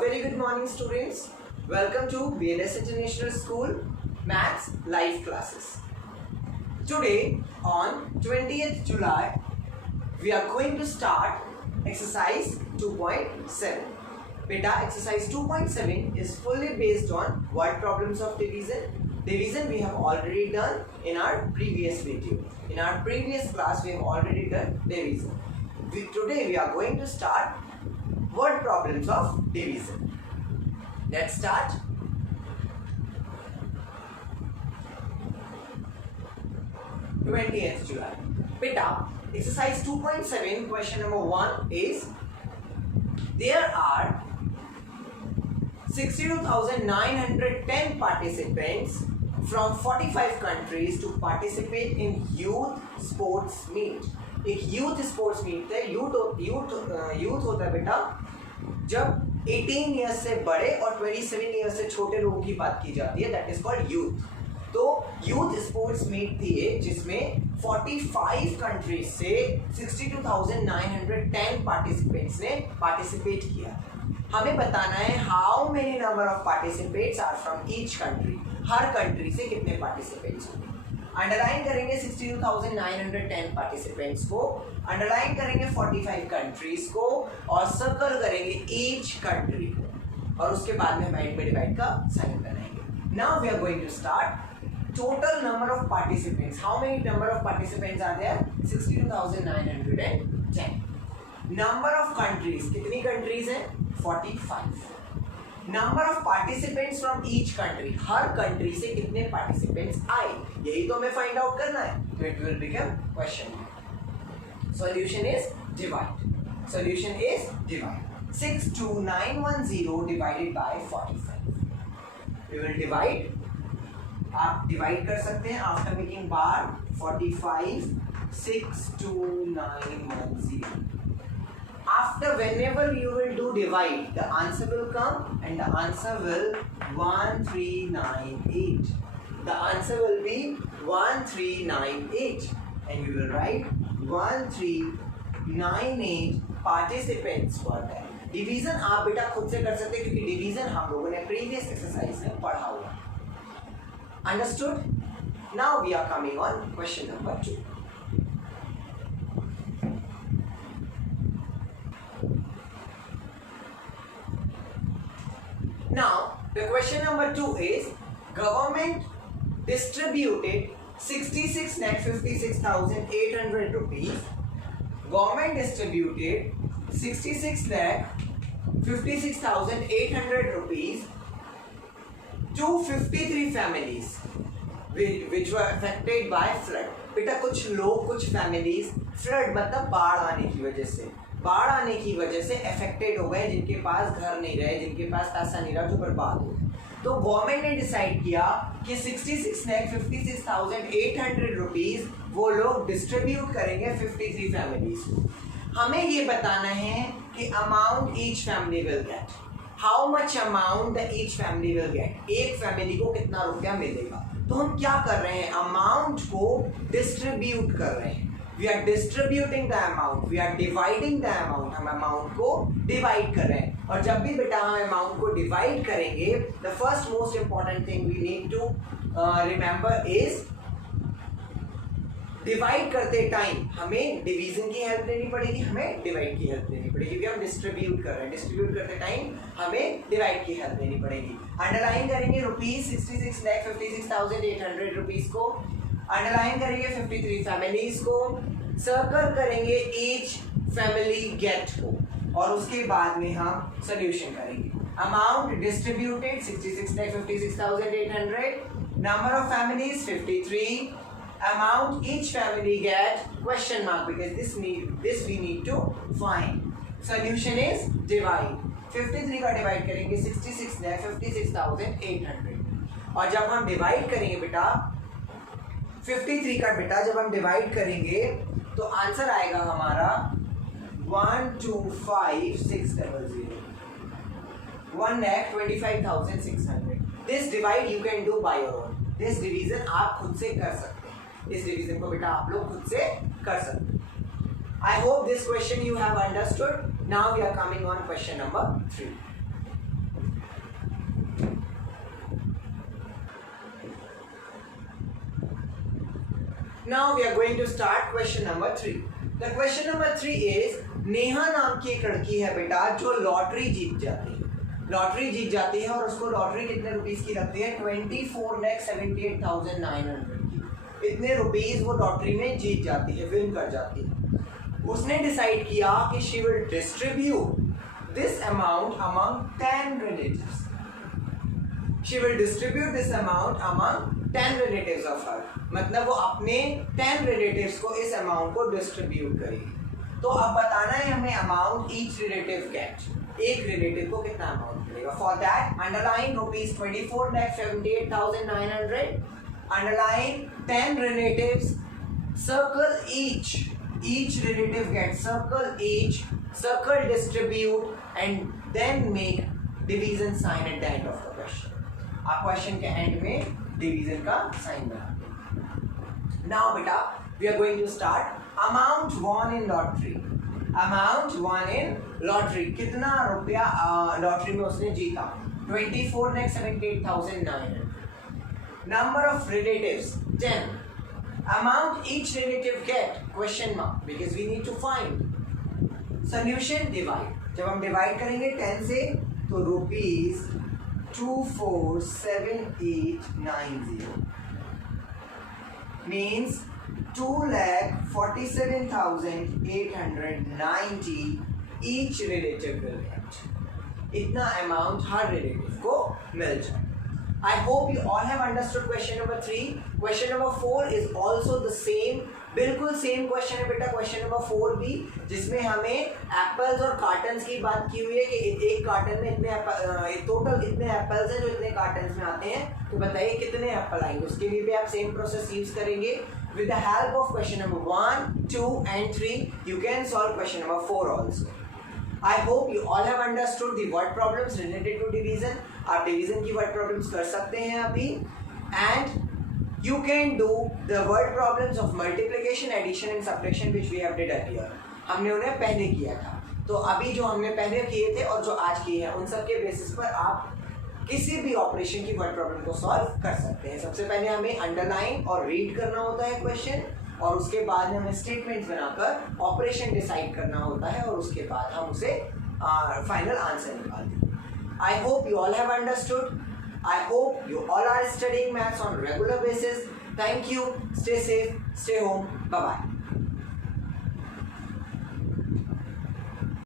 very good morning students. Welcome to BNS International School Maths live classes. Today on 20th July we are going to start exercise 2.7. Beta, exercise 2.7 is fully based on word problems of division. Division we have already done in our previous video. In our previous class we have already done division. Today we are going to start word problems of division. Let's start. (20th July). Beta, exercise 2.7 question number 1 is there are 62,910 participants from 45 countries to participate in youth sports meet. एक youth sports meet है. Youth होता है बेटा जब 18 years से बड़े और 27 years से छोटे लोगों की बात की जाती है, दैट इज कॉल्ड यूथ. तो यूथ स्पोर्ट्स मीट थी जिसमें 45 कंट्रीज से 62,910 पार्टिसिपेंट्स ने पार्टिसिपेट किया. हमें बताना है how many number of participants are from each country. हर कंट्री से कितने पार्टिसिपेंट्स होंगे. अंडरलाइन करेंगे 62,910 पार्टिसिपेंट्स को, अंडरलाइन करेंगे 45 कंट्रीज को और सर्कल करेंगे ईच कंट्री को और उसके बाद में हम डिवाइड का साइन बनाएंगे. Now we are going to start. Total number of participants, how many number of participants are there? 62,910. Number of countries, कितनी कंट्रीज है? 45. Number of participants from each country, हर कंट्री से कितने पार्टिसिपेंट्स आए, यही तो हमें फाइंड आउट करना है. तो it will become question. Solution is divide. Solution is divide. 62910 divided by 45. We will divide. आप डिवाइड कर सकते हैं after making bar. 45 62910. After whenever you will do divide, the answer will come and the answer will 1398. The answer will be 1398 and you will write 1398 participants were there. Division आप बेटा खुद से कर सकते हैं क्योंकि division हम लोगों ने previous exercise में पढ़ा हुआ. Understood? Now we are coming on question number 2. Now, the question number 2 is government distributed 66,56,800 rupees. Government distributed 66,56,800 rupees to 53 families which were affected by flood. बेटा कुछ लोग, कुछ फैमिलीज फ्लड मतलब बाढ़ आने की वजह से अफेक्टेड हो गए, जिनके पास घर नहीं रहे, जिनके पास पैसा नहीं रहा, जो बर्बाद हो गए. तो गवर्नमेंट ने डिसाइड किया कि 66,56,800 रुपीज वो लोग डिस्ट्रीब्यूट करेंगे 53 फैमिलीज को. हमें ये बताना है कि amount each family will get. How much amount the each family will get. एक फैमिली को कितना रुपया मिलेगा. तो हम क्या कर रहे हैं, अमाउंट को डिस्ट्रीब्यूट कर रहे हैं. We are distributing the amount, we are dividing the amount. हम अमाउंट को डिवाइड कर रहे हैं और जब भी बेटा हम अमाउंट को डिवाइड करेंगे, the first most important thing we need to remember is divide करते टाइम हमें डिवीजन की हेल्प लेनी पड़ेगी, हमें डिवाइड की हेल्प लेनी पड़ेगी. क्योंकि हम डिस्ट्रीब्यूट कर रहे हैं, डिस्ट्रीब्यूट करते टाइम हमें डिवाइड की हेल्प लेनी पड़ेगी. अंडरलाइन करेंगे रुपीज 66,56,800 रुपीज को, अंडरलाइन करेंगे 53 फैमिलीज को, सर्कल करेंगे ईच फैमिली गेट को और उसके बाद में हम सोल्यूशन करेंगे. Amount distributed 66,56,800. Number of families 53. Amount each family get question mark because this we need to find. Solution is divide. 53 का डिवाइड करेंगे 66,56,800 और जब हम डिवाइड करेंगे बेटा 53 का बेटा जब हम डिवाइड करेंगे तो आंसर आएगा हमारा 125,600. 1,25,600. This divide you can do by your own. This division आप खुद से कर सकते हैं. इस डिवीजन को बेटा आप लोग खुद से कर सकते हैं. I hope this question you have understood. Now we are coming on question number 3. Now we are going to start question number 3. The question number 3 is, Neha नाम की एक लड़की है बेटा जो लॉटरी जीत जाती है और उसको लॉटरी कितने रुपीस की लगती है? 24,78,900 की। इतने रुपीस वो लॉटरी में जीत जाती है, विन कर जाती है। उसने डिसाइड किया कि she will distribute this amount among 10 relatives. She will distribute this amount among 10 relatives of her, मतलब वो अपने 10 रिलेटिव्स को इस अमाउंट को डिस्ट्रीब्यूट करेगी। तो अब बताना है हमें अमाउंट ईच रिलेटिव गेट, एक रिलेटिव को कितना अमाउंट मिलेगा। For that underline rupees 24,78,900, underline 10 relatives, circle each relative gets circle each, circle distribute and then make division sign at the end of the question. आप question के and में division का sign बना। Now बेटा we are going to start amount won in lottery. Amount won in lottery, कितना रुपया lottery में उसने जीता? 24,78,900. Number of relatives 10. Amount each relative get, question mark, because we need to find. Solution divide. जब हम divide करेंगे 10 से तो rupees 247890 means 2,47,890 each relative will get. इतना अमाउंट हर रिलेटिव को मिल जाए। I hope you all have understood question number 3. Question number 4 is also the same, बिल्कुल same question है बेटा क्वेश्चन नंबर 4 भी, जिसमें हमें एप्पल्स और कार्टन्स की बात की हुई है कि एक कार्टन में इतने टोटल इतने एप्पल्स हैं जो इतने कार्टन्स में आते हैं, तो बताइए कितने एप्पल आएंगे। उसके लिए भी आप सेम प्रोसेस यूज करेंगे। With the help of question number 1, 2 and 3, you can solve question number 4 also. I hope you all have understood the word problems related to division. आप डिवीजन की वर्ड प्रॉब्लम्स कर सकते हैं अभी, and you can do the word problems of multiplication, addition and subtraction which we have did earlier. हमने उन्हें पहले किया था, तो अभी जो हमने पहले किए थे और जो आज किए हैं उन सब के बेसिस पर आप किसी भी ऑपरेशन की वर्ड प्रॉब्लम को सॉल्व कर सकते हैं। सबसे पहले हमें अंडरलाइन और रीड करना होता है क्वेश्चन, और उसके बाद हमें स्टेटमेंट्स बनाकर ऑपरेशन डिसाइड करना होता है, और उसके बाद हम उसे फाइनल आंसर निकालते हैं। I hope you all have understood. I hope you all are studying maths on regular basis. Thank you. Stay safe. Stay home. Bye bye.